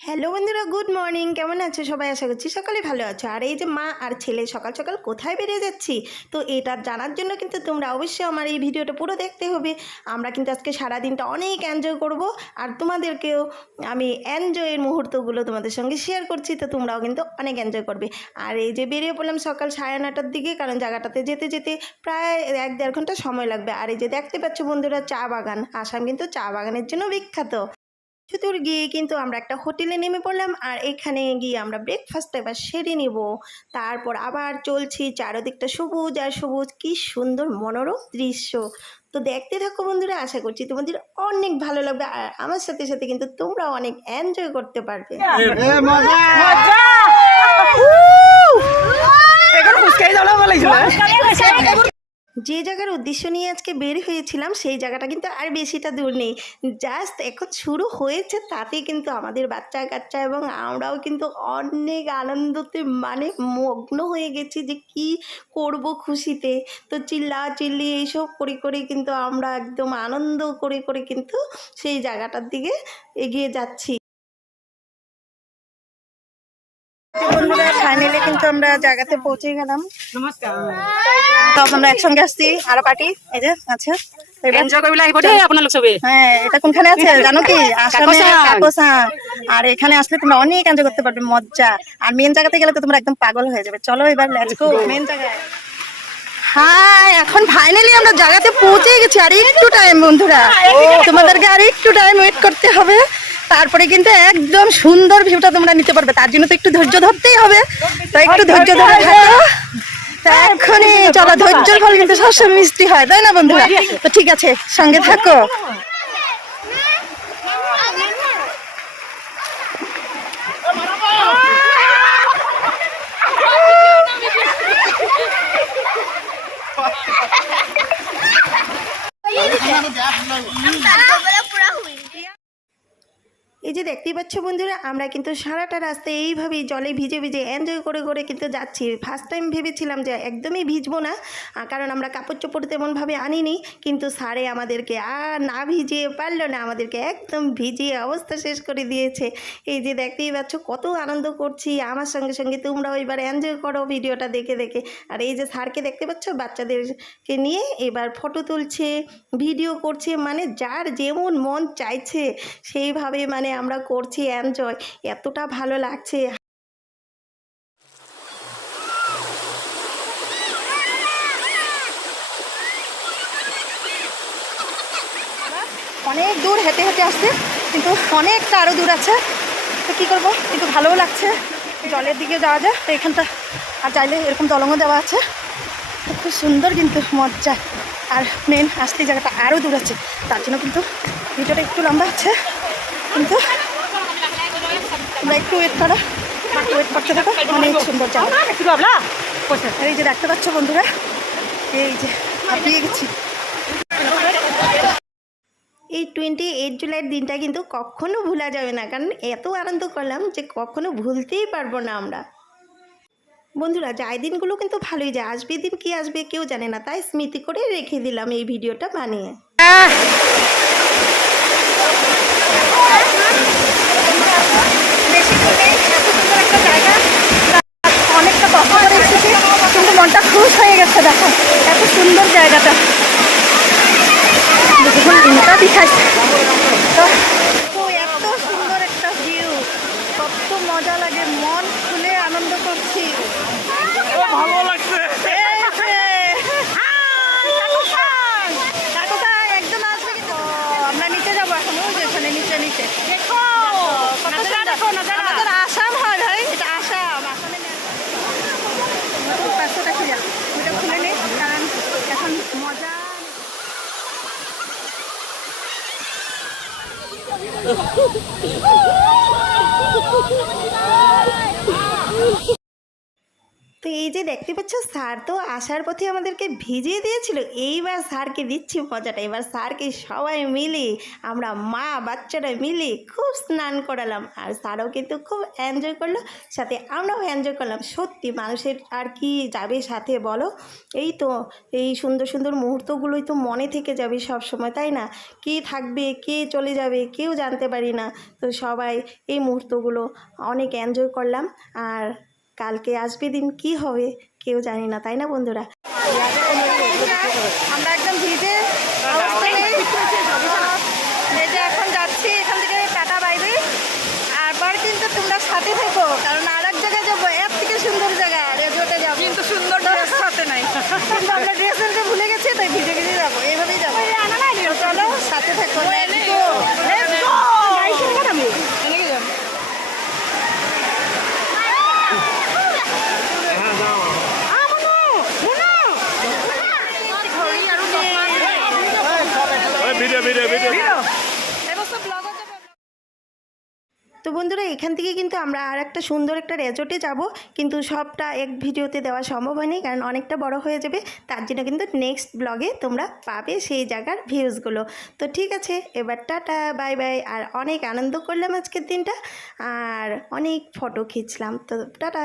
Hello বন্ধুরা, good morning. কেমন আছো সবাই? আশা করছি সকালে ভালো আছো। আর এই যে মা আর ছেলে সকাল সকাল কোথায় বেরিয়ে যাচ্ছি, তো এটা জানার জন্য কিন্তু তোমরা অবশ্যই আমার এই ভিডিওটা পুরো দেখতে হবে। আমরা কিন্তু আজকে সারাদিনটা অনেক এনজয় করব, আর তোমাদেরকেও আমি এনজয়ের মুহূর্তগুলো তোমাদের সঙ্গে শেয়ার করছি, তো তোমরাও কিন্তু অনেক এনজয় করবে। আর এই যে বেরিয়ে পড়লাম সকাল 9:30টার দিকে, কারণ জায়গাটাতে যেতে যেতে প্রায় 1-1.5 ঘন্টা সময় লাগবে। আর এই যে দেখতে পাচ্ছ বন্ধুরা, চা বাগান। আসাম কিন্তু চা বাগানের জন্য বিখ্যাত। দূর গিয়ে কিন্তু আমরা একটা হোটেলে নেমে পড়লাম, আর এখানে গিয়ে আমরা ব্রেকফাস্টটা এবার সেরে নেব। তারপর আবার চলছি, চারদিকটা সবুজ আর সবুজ, কি সুন্দর মনোরম দৃশ্য। তো দেখতে থাকো বন্ধুরা, আশা করছি তোমাদের অনেক ভালো লাগবে, আর আমার সাথে সাথে কিন্তু তোমরাও অনেক এনজয় করতে পারবে। যে জায়গার উদ্দেশ্য নিয়ে আজকে বের হয়েছিলাম সেই জায়গাটা কিন্তু আর বেশিটা দূর নেই, জাস্ট এখন শুরু হয়েছে, তাতেই কিন্তু আমাদের বাচ্চা কাচ্চা এবং আমরাও কিন্তু অনেক আনন্দতে মানে মগ্ন হয়ে গেছি যে কি করব খুশিতে। তো চিল্লা চিল্লি এইসব করে করে কিন্তু আমরা একদম আনন্দ করে করে কিন্তু সেই জায়গাটার দিকে এগিয়ে যাচ্ছি। বন্ধুরা, ফাইনালি কিন্তু আমরা জায়গাতে পৌঁছে গেলাম। তখন আমরা একসঙ্গে আসছি আরো পার্টি এই যে আছে। হ্যাঁ, এটা কোনখানে আছে জানো কি? আসামে কাকোসাং। আর এখানে আসলে তোমরা অনেক এনজয় করতে পারবে, মজা। আর মেন জায়গাতে গেলে তো তোমরা একদম পাগল হয়ে যাবে। চলো এবার লেটস গো মেন জায়গায়। হ্যাঁ, এখন ফাইনালি আমরা জায়গাতে পৌঁছে গেছি। আর একটু টাইম বন্ধুরা, তোমাদেরকে আর একটু টাইম ওয়েট করতে হবে, তারপরে কিন্তু একদম সুন্দর ভিউটা তোমরা নিতে পারবে। তার জন্য তো একটু ধৈর্য ধরতেই হবে, তো একটু ধৈর্য ধরে থাকো। এখনই চলো, ধৈর্যের ফল কিন্তু সবসময় মিষ্টি হয়, তাই না বন্ধুরা? তো ঠিক আছে, সঙ্গে থাকো। এই যে দেখতেই পাচ্ছ বন্ধুরা, আমরা কিন্তু সারাটা রাস্তায় এইভাবেই জলে ভিজে ভিজে এনজয় করে করে কিন্তু যাচ্ছি। ফার্স্ট টাইম ভেবেছিলাম যে একদমই ভিজবো না, কারণ আমরা কাপড় চোপড় তেমনভাবে আনিনি, কিন্তু স্যারে আমাদেরকে আর না ভিজিয়ে পারলো না, আমাদেরকে একদম ভিজিয়ে অবস্থা শেষ করে দিয়েছে। এই যে দেখতেই পাচ্ছ কত আনন্দ করছি, আমার সঙ্গে সঙ্গে তোমরাও এবার এনজয় করো ভিডিওটা দেখে দেখে। আর এই যে স্যারকে দেখতে পাচ্ছ, বাচ্চাদেরকে নিয়ে এবার ফটো তুলছে, ভিডিও করছে, মানে যার যেমন মন চাইছে সেইভাবে মানে আমরা করছি এনজয়। এতটা ভালো লাগছে। অনেক দূর হেঁটে হেঁটে আসছে, কিন্তু অনেকটা আরও দূর আছে, তো কী করবো, কিন্তু ভালোও লাগছে। জলের দিকে যাওয়া যায় তো এখানটা, আর চাইলে এরকম দলংও দেওয়া আছে, খুব সুন্দর কিন্তু মজা। আর মেন আসতে জায়গাটা আরও দূর আছে, তার জন্য কিন্তু ভিডিওটা একটু লম্বা আছে, কিন্তু তোমরা একটু ওয়েট করো, ওয়েট করতে থাকো। অনেক সুন্দর জায়গা। এই যে দেখতে পাচ্ছ বন্ধুরা, এই যে হাঁপিয়ে গেছি। এই 28 জুলাইয়ের দিনটা কিন্তু কখনো ভোলা যাবে না, কারণ এত আনন্দ করলাম যে কখনো ভুলতেই পারবো না আমরা। বন্ধুরা, যায় দিনগুলো কিন্তু ভালোই যায়, আসবে দিন কি আসবে কেউ জানে না, তাই স্মৃতি করে রেখে দিলাম এই ভিডিওটা বানিয়ে। অনেকটা কষ্ট করে এসেছি, কিন্তু মনটা খুশ হয়ে গেছে। দেখো এত সুন্দর জায়গাটা, দেখাচ্ছে তো এত সুন্দর একটা ভিউ, কত মজা লাগে, মন খুলে আনন্দ করছি, ভালো লাগছে। একদম আসবে কিন্তু আমরা নিচে যাবো এখন, ওখানে নিচে নিচে দেখো আমাদের আসাম হয় ভাই, এটা আসাম। আসামে 500 টাকা ওটা খুলে নেই, কারণ এখন মজা। তো এই যে যে দেখতে পাচ্ছ স্যার তো আসার পথে আমাদেরকে ভিজিয়ে দিয়েছিল, এইবার স্যারকে দিচ্ছি মজাটা। এবার স্যারকে সবাই মিলে আমরা মা বাচ্চারা মিলে খুব স্নান করালাম, আর স্যারও কিন্তু খুব এনজয় করলো, সাথে আমরাও এনজয় করলাম। সত্যি মানুষের আর কি যাবে সাথে বলো, এই তো এই সুন্দর সুন্দর মুহূর্তগুলোই তো মনে থেকে যাবে সব সময়, তাই না? কে থাকবে কে চলে যাবে কেউ জানতে পারি না। তো সবাই এই মুহূর্তগুলো অনেক এনজয় করলাম, আর কালকে আসবে দিন কি হবে কেউ জানি না, তাই না বন্ধুরা? আমরা একদম ভিজে অবস্থায় এই যে এখন যাচ্ছি এখান থেকে, টাটা বাইবে। আবার কিন্তু তোমরা সাথে থেকো, কারণ আর এক জায়গায় যাবো, এর থেকে সুন্দর জায়গা রেজোর্টে যাবো, কিন্তু সুন্দর ড্রেস সাথে নাই, কিন্তু আমরা ড্রেস আনতে ভুলে গেছি, তাই ভিজে ভিজে যাবো, এইভাবেই যাবো। তো চলো সাথে থেকো। তো বন্ধুরা এখান থেকে কিন্তু আমরা আর একটা সুন্দর একটা রেজর্টে যাব, কিন্তু সবটা এক ভিডিওতে দেওয়া সম্ভব হয়নি, কারণ অনেকটা বড় হয়ে যাবে। তার জন্য কিন্তু নেক্সট ব্লগে তোমরা পাবে সেই জায়গার ভিউজগুলো। তো ঠিক আছে, এবার টাটা বাই বাই। আর অনেক আনন্দ করলাম আজকের দিনটা, আর অনেক ফটো খিঁচলাম। তো টাটা।